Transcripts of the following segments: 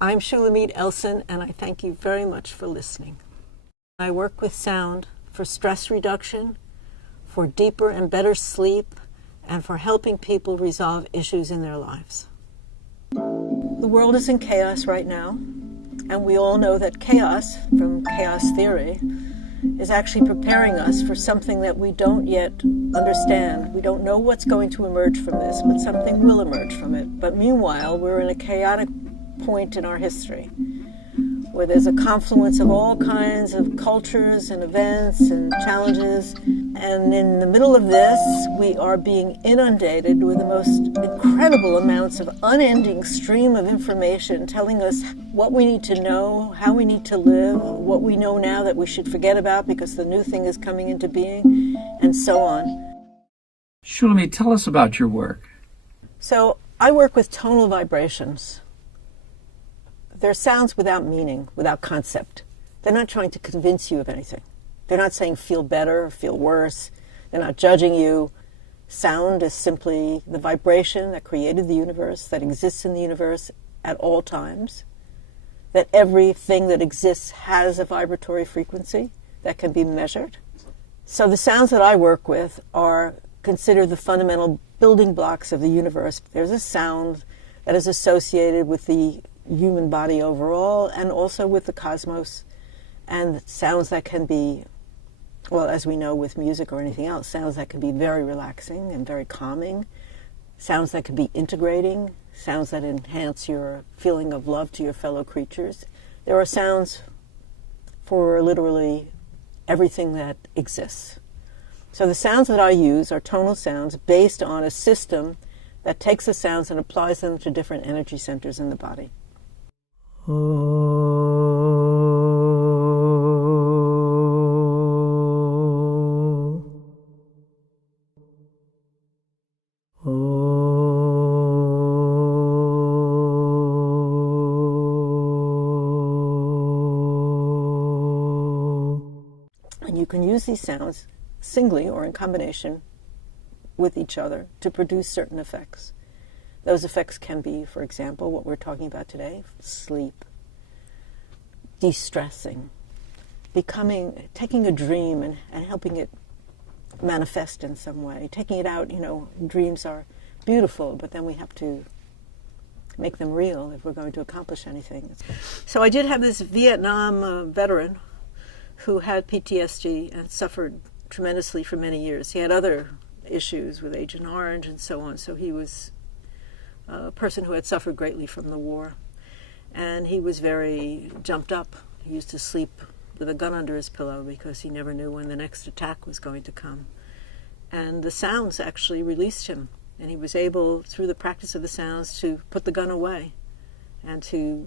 I'm Shulamit Elson, and I thank you very much for listening. I work with sound for stress reduction, for deeper and better sleep, and for helping people resolve issues in their lives. The world is in chaos right now, and we all know that chaos, from chaos theory, is actually preparing us for something that we don't yet understand. We don't know what's going to emerge from this, but something will emerge from it. But meanwhile, we're in a chaotic point in our history where there's a confluence of all kinds of cultures and events and challenges. And in the middle of this, we are being inundated with the most incredible amounts of unending stream of information telling us what we need to know, how we need to live, what we know now that we should forget about because the new thing is coming into being, and so on. Shulamit, tell us about your work. So I work with tonal vibrations. They're sounds without meaning, without concept. They're not trying to convince you of anything. They're not saying feel better or feel worse. They're not judging you. Sound is simply the vibration that created the universe, that exists in the universe at all times, that everything that exists has a vibratory frequency that can be measured. So the sounds that I work with are considered the fundamental building blocks of the universe. There's a sound that is associated with the human body overall and also with the cosmos, and sounds that can be, well, as we know with music or anything else, sounds that can be very relaxing and very calming, sounds that can be integrating, sounds that enhance your feeling of love to your fellow creatures. There are sounds for literally everything that exists. So the sounds that I use are tonal sounds based on a system that takes the sounds and applies them to different energy centers in the body. And you can use these sounds singly or in combination with each other to produce certain effects. Those effects can be, for example, what we're talking about today, sleep, de-stressing, taking a dream and helping it manifest in some way, taking it out. Dreams are beautiful, but then we have to make them real if we're going to accomplish anything. So I did have this Vietnam veteran who had PTSD and suffered tremendously for many years. He had other issues with Agent Orange and so on, so he was a person who had suffered greatly from the war. And he was very jumped up. He used to sleep with a gun under his pillow because he never knew when the next attack was going to come. And the sounds actually released him, and he was able, through the practice of the sounds, to put the gun away and to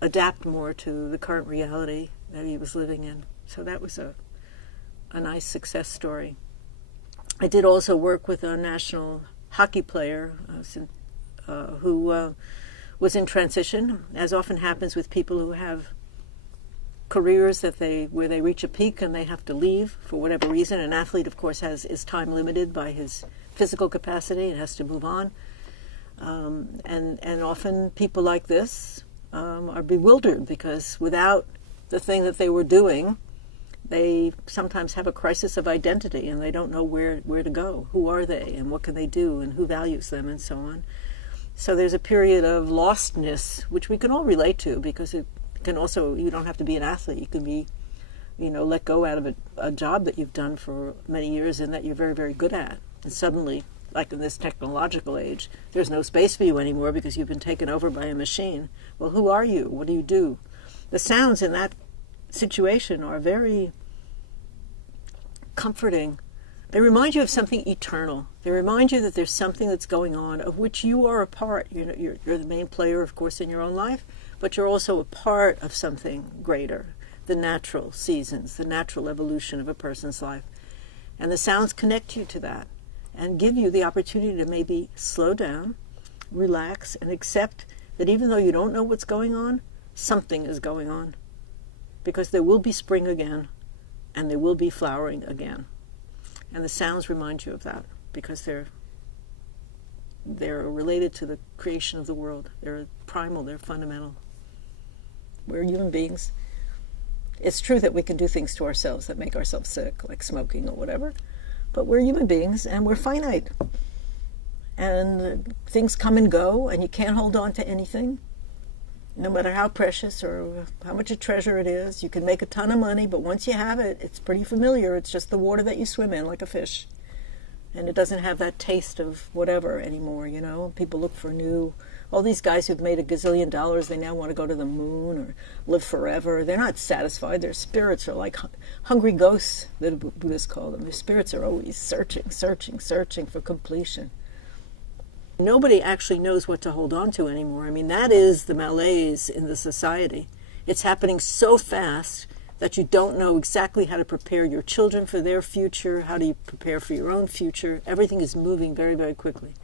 adapt more to the current reality that he was living in. So that was a nice success story. I did also work with a national hockey player who was in transition, as often happens with people who have careers where they reach a peak and they have to leave for whatever reason. An athlete, of course, is time limited by his physical capacity and has to move on. And often people like this are bewildered because without the thing that they were doing, they sometimes have a crisis of identity and they don't know where to go. Who are they and what can they do and who values them and so on. So there's a period of lostness, which we can all relate to because it can also, you don't have to be an athlete. You can be, let go out of a job that you've done for many years and that you're very, very good at. And suddenly, like in this technological age, there's no space for you anymore because you've been taken over by a machine. Well, who are you? What do you do? The sounds in that situation are very comforting. They remind you of something eternal. They remind you that there's something that's going on of which you are a part. You're the main player, of course, in your own life, but you're also a part of something greater, the natural seasons, the natural evolution of a person's life. And the sounds connect you to that and give you the opportunity to maybe slow down, relax, and accept that even though you don't know what's going on, something is going on. Because there will be spring again, and there will be flowering again. And the sounds remind you of that, because they're They're related to the creation of the world. They're primal, they're fundamental. We're human beings. It's true that we can do things to ourselves that make ourselves sick, like smoking or whatever, but we're human beings and we're finite. And things come and go, and you can't hold on to anything, no matter how precious or how much a treasure it is. You can make a ton of money, but once you have it, it's pretty familiar. It's just the water that you swim in, like a fish. And it doesn't have that taste of whatever anymore, you know. People look for new... All these guys who've made $1 gazillion, they now want to go to the moon or live forever. They're not satisfied. Their spirits are like hungry ghosts, the Buddhists call them. Their spirits are always searching, searching, searching for completion. Nobody actually knows what to hold on to anymore. I mean, that is the malaise in the society. It's happening so fast that you don't know exactly how to prepare your children for their future. How do you prepare for your own future? Everything is moving very, very quickly.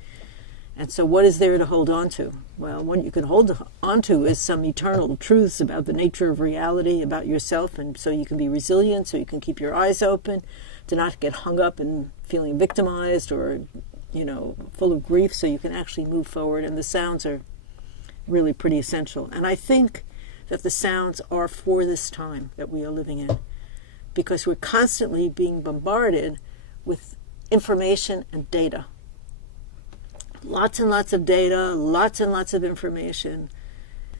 And so what is there to hold on to? Well, what you can hold on to is some eternal truths about the nature of reality, about yourself, and so you can be resilient, so you can keep your eyes open, to not get hung up in feeling victimized or, you know, full of grief, so you can actually move forward. And the sounds are really pretty essential. And I think that the sounds are for this time that we are living in, because we're constantly being bombarded with information and data. Lots and lots of data, lots and lots of information.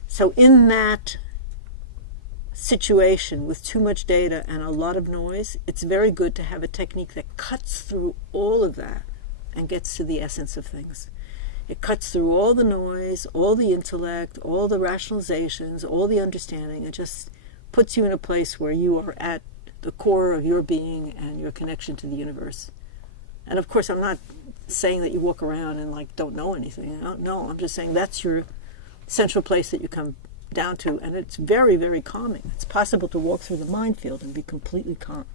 So in that situation with too much data and a lot of noise, it's very good to have a technique that cuts through all of that and gets to the essence of things. It cuts through all the noise, all the intellect, all the rationalizations, all the understanding. It just puts you in a place where you are at the core of your being and your connection to the universe. And of course, I'm not saying that you walk around and like don't know anything. No, I'm just saying that's your central place that you come down to, and it's very, very calming. It's possible to walk through the minefield and be completely calm.